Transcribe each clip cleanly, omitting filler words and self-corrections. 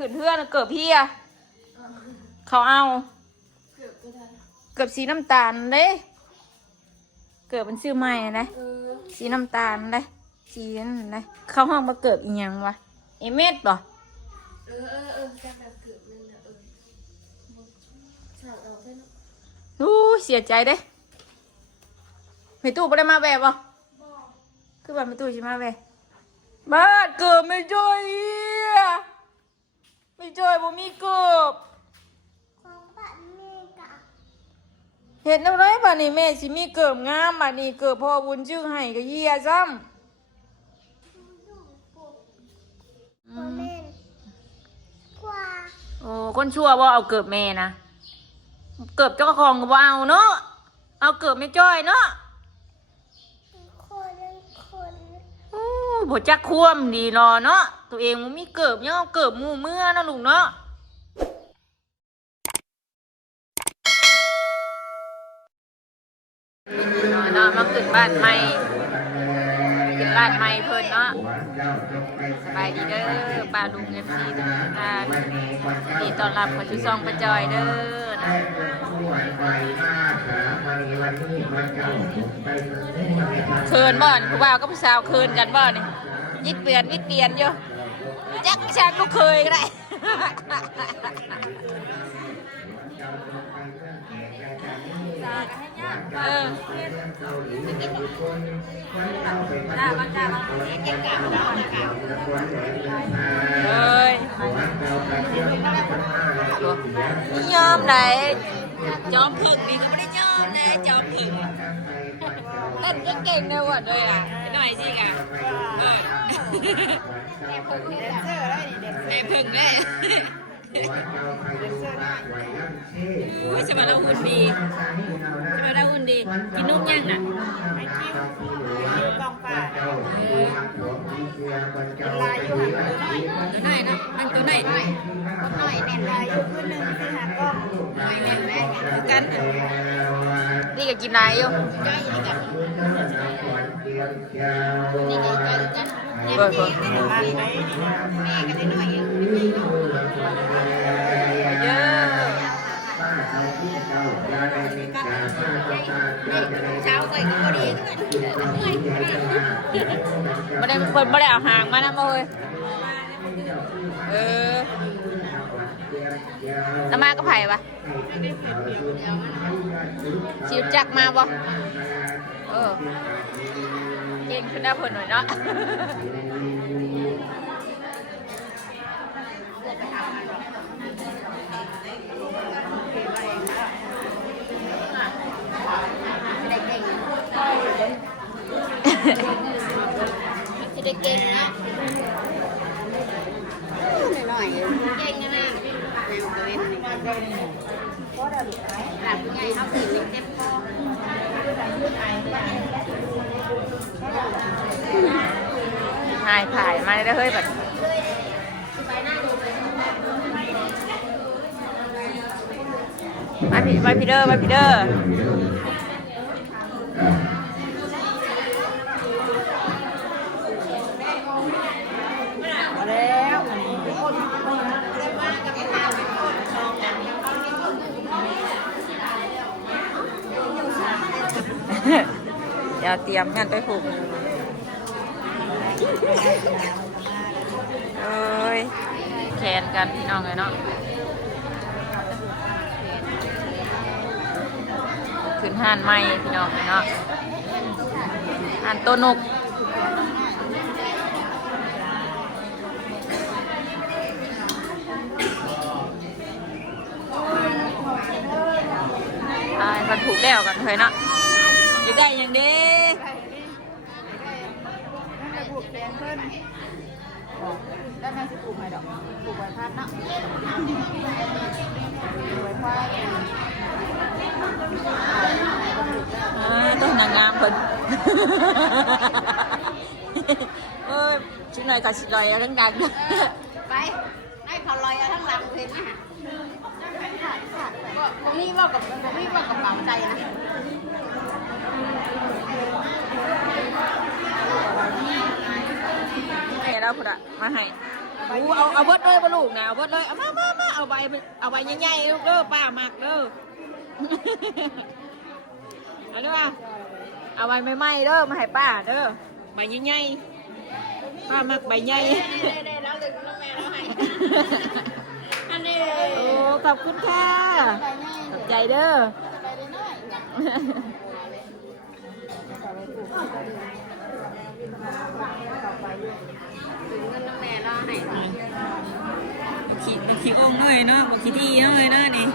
ขึ้นเพื่อนเกิดพี่อะเขาเอาเกิดสีน้ำตาลเลยเกิดเป็นชื่อใหม่นะสีน้ำตาลเลยสีนั่นเลยเขาห้องมาเกิดอีหยังวะเอเมดป่ะจากแบบเกิดนั่นนะฉากเอาเส้น อู้เสียใจเด้ไม่ตู้ไปได้มาแบบป่ะคือบ้านไม่ตู้ใช่มาแบบบ้านเกิดไม่จ่อยไม่จ่อยบ่มีเกิดของบ้านแม่กะ เห็นอะไรบ้านนี้แม่สิมีเกิดงามบ้านนี้เกิดพ่อบุญชื่อให้ก็เยี่ยซ้ำพ่อแม่กว่า โอ้คนชั่วบ่เอาเกิดแม่นะเกิดเจ้าของก็บ่เอาเนาะเอาเกิดไม่จ้อยเนาะ คน โอ้บ่จักควมดีรอเนาะตัวเองมันมีเกิดยังเอาเกิดหมู่เมื่อนะลุงเนาะเนาะมาขึ้นบ้านใหม่ขึ้นบ้านใหม่เพิ่นเนาะสบายดีเด้อป้าลุง FC ทุกท่านดีต้อนรับคนที่ซ่องประจอยเด้อนะเคินบ่อนผู้บ่าวกับผู้สาวเคินกันบ่นี่ยิดเปลี่ยนอยู่จักชักลูกเคยก็ได้เออเฮ้ยนี่ยอมไหนจอมผึ่งนี่ก็ไม่ได้ยอมนะจอมผึ่งเต้นก็เก่งเลยว่ะด้วยอ่ะหน่อยสิค่ะแม่ผึ่งเลยอุ้ยจะมาเล่าหุ่นดีจะมาเล่าหุ่นดีกินนุ่มยังน่ะไม่คิวกองป่าลายอยู่ตัวไหนเนาะมันตัวไหนหน่อยแน่นลายอยู่ขึ้นหนึ่งที่หากล้องหน่อยแน่นแม่กันนี่ก็กินนายอยู่นี่ก็กันเบิร์ดแม่กันได้หน่อยเยอะเช้าใส่ก็พอดีไม่ได้คนไม่ได้เอาหางมานะมึงน้ำมาก็ไผ่ปะชิวจักมาบ่เก่งขึ้นได้ผลหน่อยเนาะจะได้เก่งนะหน่อยเก่งนะในบริเวณนี้หลับใหญ่เขาถึงเต็มคอถ่ายมาได้เฮ้ยแบบมาพี่เด้ออย่าเตรียมงานไปผูกเอ้ยแคนกันพี่น้องเลยเนาะขึ้นห่านไม้พี่น้องเลยเนาะห่านโตนกมันผูกแล้วกันเลยเนาะจะได้อย่างเด้ผูกแขนเพิ่นได้แม่สิผูกให้ดอกผูกไว้พัดเนาะไว้พัดต้นนางงามเพิ่นเอ้ยชิ้นหน่อยก็สิลอยเอาทั้งดังไปให้เขาลอยเอาทั้งหลังเพลงนะก็รีบว่ากับเป๋าใจนะให้เราพุดะมาให้ เอาเบิดเลยบ่ลูกนะเอาเบิดเลยเอามาเอาใบใหญ่ๆลูกเด้อป้ามักเด้อเอาด้วยเอาใบใหม่ๆเด้อมาให้ป้าเด้อใบใหญ่ๆป้ามักใบใหญ่แล้วดึกน้องแม่แล้วให้อันนี้โอ้ขอบคุณค่ะขอบใจเด้อขี้โอ่งหน่อยเนาะบอกขี้ที่หน่อยนะนี่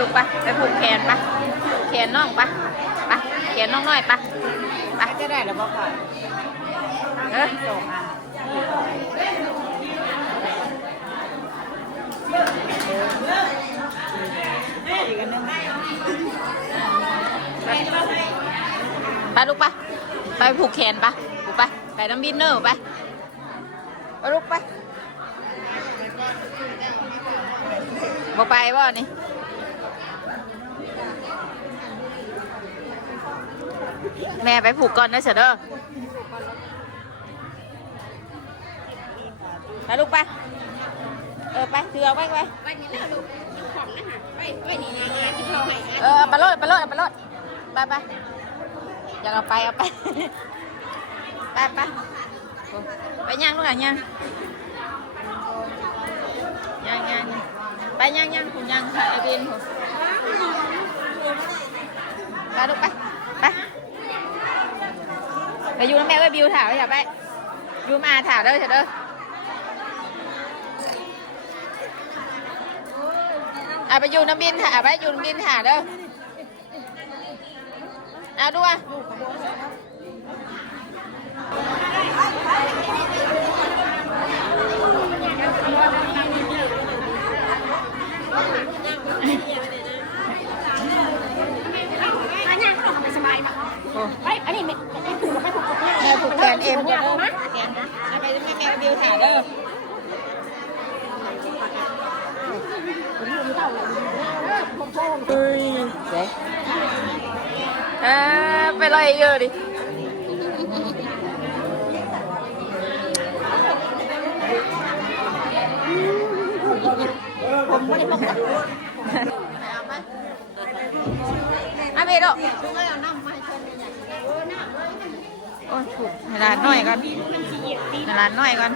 ลูกไปผูกแขนแขนน้องแขนน้องน้อยจะได้หรือเปล่าค่ะไปลูกไปผูกแขนลูกไปน้ำบินเนอร์ไปลูกไปบ่ไปบ่นี่แม่ไปผูกก่อนนะเสด็จไปลูกไปไปถือเอาไปนี่นะลูกของนะฮะไปนี่นะจะพอให้ไปรถไปอยากเอาไปไปย่างลูกย่างไปย่างคุณย่างค่ะไอเบนผมไปลูกไปอยู่น้ำแม่ก็บิวถาวไปอยู่มาถาวเด้อเถอะเด้อไปอยู่น้ำบินถาไปอยู่น้ำบินถาเด้อเอาด้วยอันนี้แม่ผูกแขนเอ็มเนี่ยนะแขนนะไปแม่บิวถาเด้อไปไล่เยอะดิผมไม่ได้พกไปดอกโอ้ยผูกให้ร้านหน่อยก่อนให้ร้านหน่อยก่อน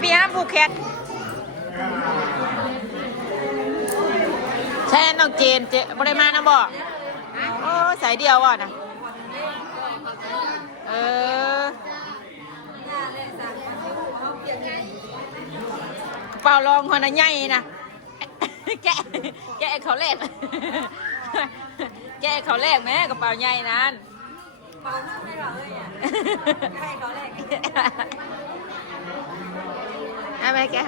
พี่อ้ำผูกแขนแช่น้องเจนบริมานะบอกโอ้สายเดียวว่ะนะเปล่าลองคนใหญ่นะแกะเขาแรกแม่กระเป๋าใหญ่นั้นเปล่าไม่หรอกเลยอ่ะแกะเขาแรกอะไรแกะ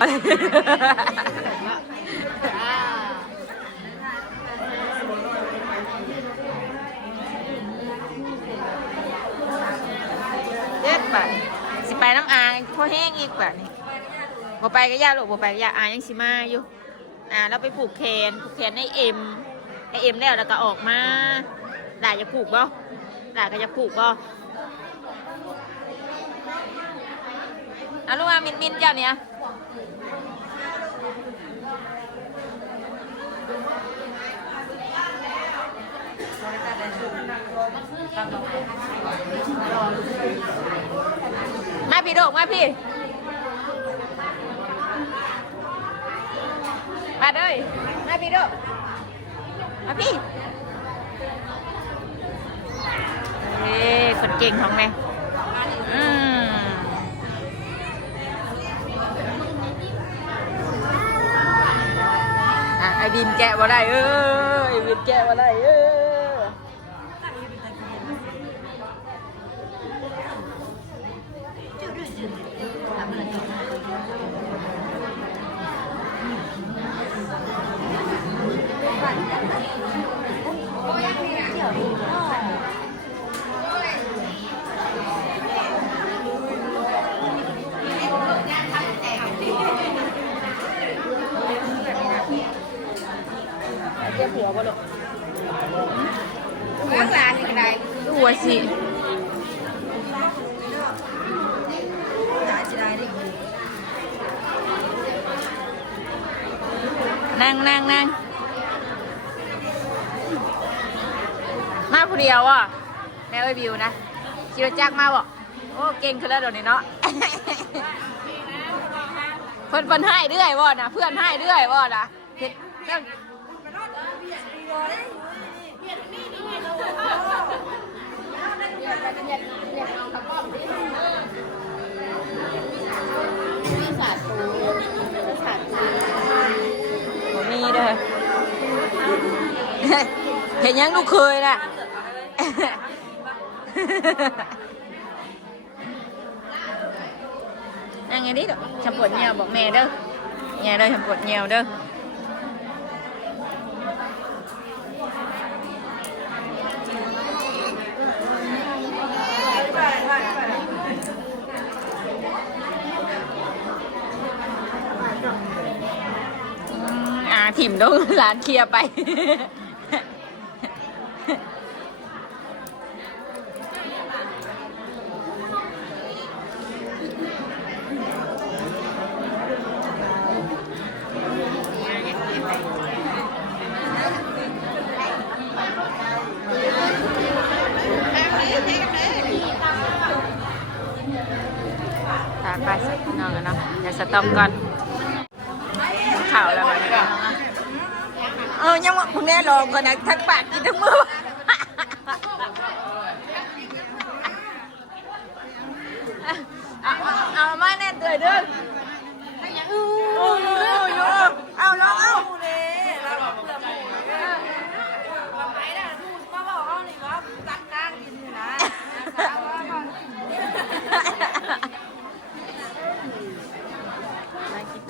เด็ดแบบสิไปน้ำอ่างพอแห้งอีกแบบนี้บ่ไปก็ยากหรอกบ่ไปก็ยากยังสิมาอยู่เราไปผูกแขนให้เอ็มแล้วก็ออกมาด่าจะผูกบ่ด่าก็จะผูกบ่ลูกว่ามินเจ้าเนี่ยมาพี่โดกมาพี่มาเลยมาพี่โดกมาพี่คนเก่งของแม่ไอ้บินแกะมาได้ไอ้บินแกะมาได้ บ่ลูก เรื่องร้านนี่ก็ได้ หัวสิ จะได้ดิ นั่งมาผู้เดียวอ่ะแม่เอ้ยบิวนะขี่รถจักรมาบอกโอ้เก่งขึ้นแล้วเดี๋ยวนี้เนาะ เพื่อนให้เรื่อยบ่นะเพื่อนให้เรื่อยบ่นะเฮ็ดเรื่องบ่มีเด้อ เห็นยังลูกเคยนะ นั่งไงดิชมปวดเงียวบอกแม่เด้อแง่เด้อชมปวดเงียวเด้อถิ่มต้องร้านเคลียร์ไป ตามไปสักน้องกันเนาะเดี๋ยวสต็อปก่อนข่าวแล้วกันยังว่าคุณแม่ลองก่อนนะทั้งปากกินทั้งมือเอามาแน่เตยเด้อเอาลองเอา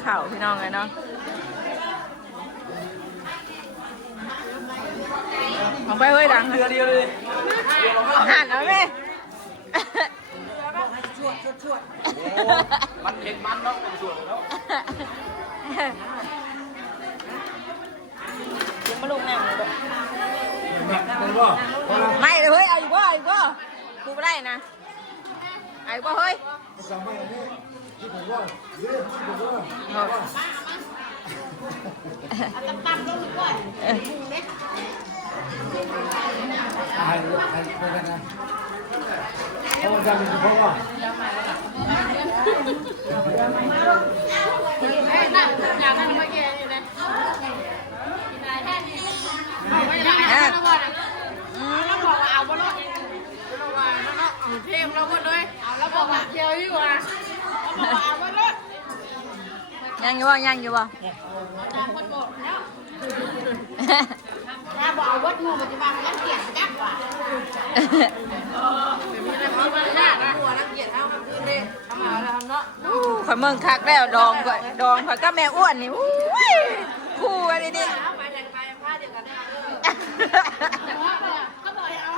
ข่าวพี่น้องเลยเนาะของไปเฮ้ยดังเรือเดียวเลยหันแล้วไหมมันเห็นมันเนาะเป็นส่วนแล้วยังมาลุกแน่เลย เป็นว่า ไม่เลยเฮ้ยเอาอีกว่ากูไม่ได้นะเอาอีกว่าเฮ้ยตั้มๆด้วยก่อนเล็ก ตายไปกันนะเพราะว่าจำเป็นเพราะว่า นั่งอยากนั่งมาแกอยู่เลยไม่ได้แล้วบอกแล้วบอกว่าเอาบอลลูนเราว่าแล้วก็เอาเทมเราหมดเลยเอาแล้วบอกว่าเที่ยวอยู่อ่ะเราบอกเอาบอลลูนยังอยู่บ่ตามคนบอกแล้วถ้าบอกเอาวัดงูปัจจุบันมันเกลียดจักกว่ามีอะไรมีมันยากนะหัวนักเกียรติเอาคืนเลยทำมาแล้วเนาะข่อยเมืองคักแล้วดองข่อยก็แม่อ้วนนี่คู่อะไรดิเอาไปแต่งไปผ้าเดียวกันได้เขาบอกเอา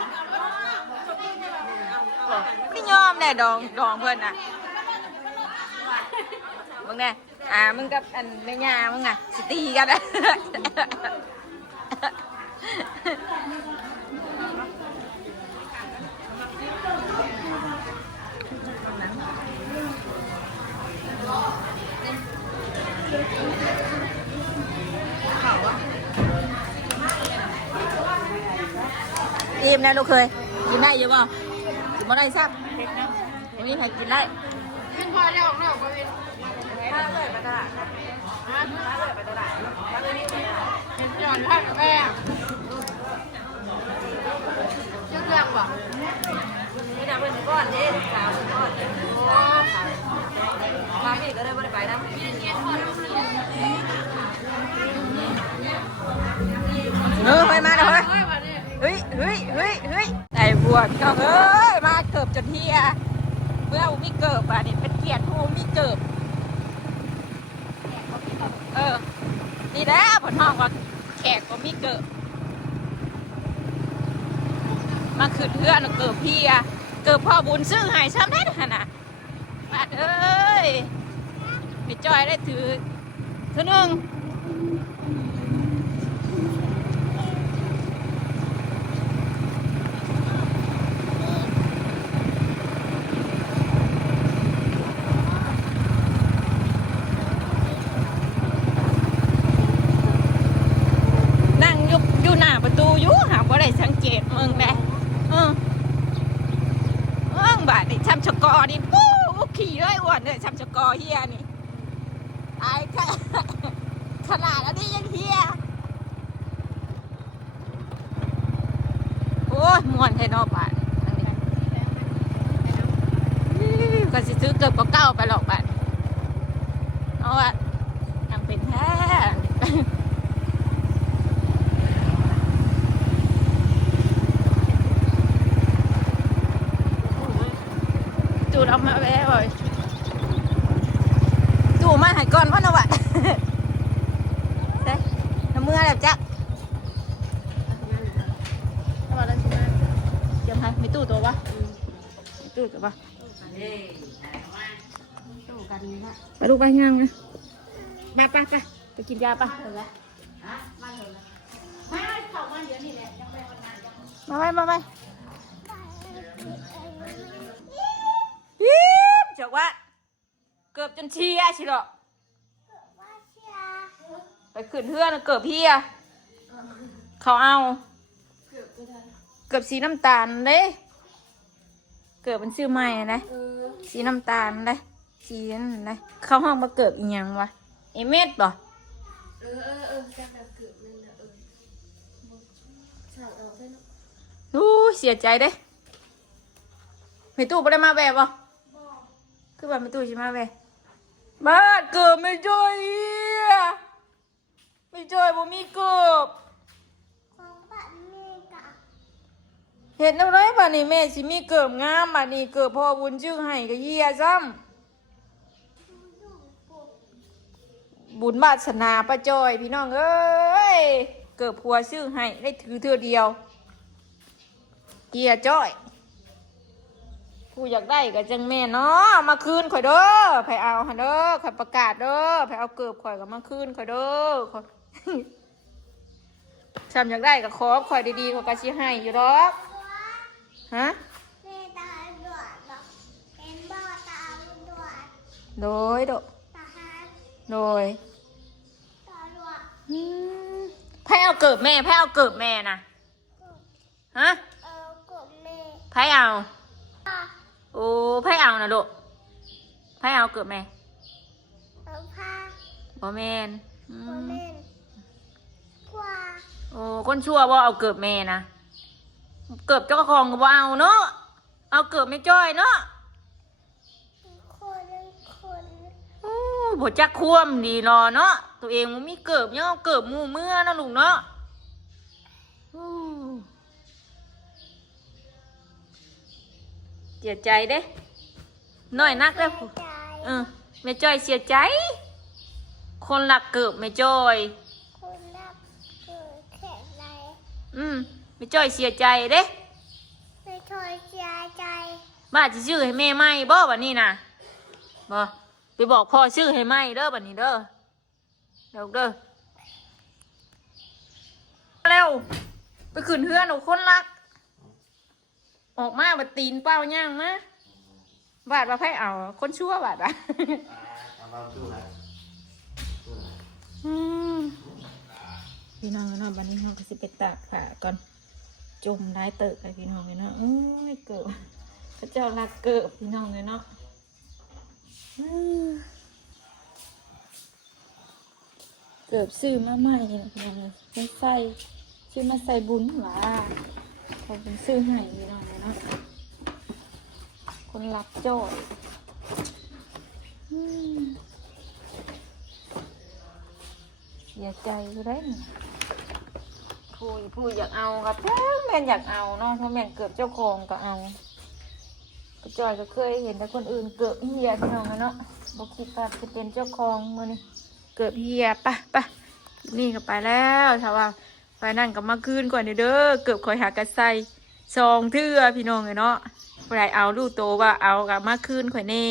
ไม่ยอมแน่ดองเพื่อนน่ะมึงแน่มึงกับอันแม่ย่ามึงอ่ะสิตีกันอ่ะอิ่มนะลูกเคยกินได้อยู่ป่ะกินบ่ได้ซักวันนี้ใครกินได้ขึ้นพอจะออกนอกก็เป็นถ้าเลยไปตลาดเห็นจอนผ้าแป้งเชื่อเรื่องป่ะนี่นะเป็นก้อนนี่สาวก้อนมาพี่ก็ได้บริไปนะไปมาเลยเฮ้ยไอ้บัวพี่น้องเอ้ยมาเกิบจนเที่ยเมื่อมีเกิบอ่ะนี่เป็นเกียรติผู้มีเกิบนี่แหละผลห้องว่าแขกก็มีเกิบมาขึ้นเพื่อนเกิบพี่อ่ะเกิบพ่อบุญซึ่งหายซ้ำได้ขนาดบาดเอ้ยไปจอยได้ถือนึง บาทนี่ช้ำชะกอนี่ปู้ขี่เลยอ้วนเลยช้ำชะกอเฮียนี่ตายค่ะขนาดอันนี้ยังเฮียโอ้ยม่วนแท้เนาะบาทก็สิซื้อเกือบก็เก้าไปหรอกบาทเอาอะทำเป็นแท้จูดเอามาแวะเลยจูมาหายก่อนพ่อนะวะเด้น้ำมือแบบจ๊ะเดี๋ยวให้มีตู้ตัววะมีตู้ตัววะไปลูกไปย่างนะไปกินยาปะมาไปเจ้าว่าเกือบจนเชียชิหรอไปขึ้นเพื่อนเกือบพี่อะเขาเอาเกือบสีน้ำตาลเลยเกือบมันชื่อใหม่นะสีน้ำตาลเลยสีนั่นเลยเขาห้องมาเกือบอีกอย่างวะเอเมดป่ะจากแบบเกือบนั่นนะสั่งเอาได้เนาะอู้เสียใจเด้ไม่ตู้ไปได้มาแบบป่ะคือแบบไม่ตู้ใช่มาแบบบ้านเกือบไม่จ่อยไม่จ่อยบ่มีเกือบเห็นอะไรบ้านี่แม่สิมีเกือบงามบ้านี่เกือบพ่อบุญชื่อให้ก็เยี่ยซ้ำบุญบาสนาป้าจอยพี่น้องเอ้ยเกือบผัวชื่อให้ได้ถือเธอเดียวเยี่ยจ้อยผู้อยากได้ก็จังแม่เนาะมาคืนข่อยเด้อไผเอาฮะเด้อข่อยประกาศเด้อไผเอาเกือบข่อยก็มาคืนข่อยเด้อข่อยทำอยากได้ก็ขอข่อยดีๆข่อยก็สิให้อยู่ดอกฮะโดยไผเอาเกิบแม่ไผเอาเกิบแม่นะฮะไผเอาโอ้ไผเอานะลูกไผเอาเกิบแม่บ่แม่นโอ้คนชั่วบ่เอาเกิบแม่นะเกิบเจ้าของก็บ่เอาเนาะเอาเกิบไม่จ้อยเนาะบ่จักควมดีรอเนาะตัวเองมันมีเกิบเนาะเกิบมูเมื่อนะลุงเนาะเสียใจเด้น้อยนักเด้แม่จ้อยเสียใจคนหลักเกิบแม่จ้อยแม่จ้อยเสียใจเด้บ้าจะชื่อให้แม่ไหมบ่บัดนี้นะบ่ไปบอกพ่อชื่อให้ไหมเด้อบัดนี้เด้อเดี๋ยวเด้อเร็วไปขึ้นเฮือนเอาคนรักออกมาบัดตีนเป้าย่างมาบาดว่าไผเอาคนชั่วบาดว่ะพี่น้องเนาะบัดนี้เราก็สิไปตากผ้าก่อนจมได้เติบไปพี่น้องเลยเนาะเกิดพระเจ้ารักเกิดพี่น้องเลยเนาะเกิดซื้อมาใหม่เนี่ยพี่น้องเลยเป็นใส่ซื้อมาใส่บุญหว่าเขาเป็นซื้อให้พี่น้องเลยเนาะคนรักโจ้เสียใจก็ได้ผู้อยากเอาครับแม่นอยากเอาเนาะถ้าแม่นเกิดเจ้าของก็เอากระจอยก็เคยเห็นแต่คนอื่นเกิดเฮียพี่น้องเนาะบอกคิดว่าจะเป็นเจ้าของมือนี่เกิดเฮียปะนี่ก็ไปแล้วถ้าว่าไปนั่นก็มาคืนก่อนเด้อเกิดคอยหากระใส่ซองเทื่อพี่น้องเนาะใครเอาลูกโตว่าเอากับมาคืนข่อยเน่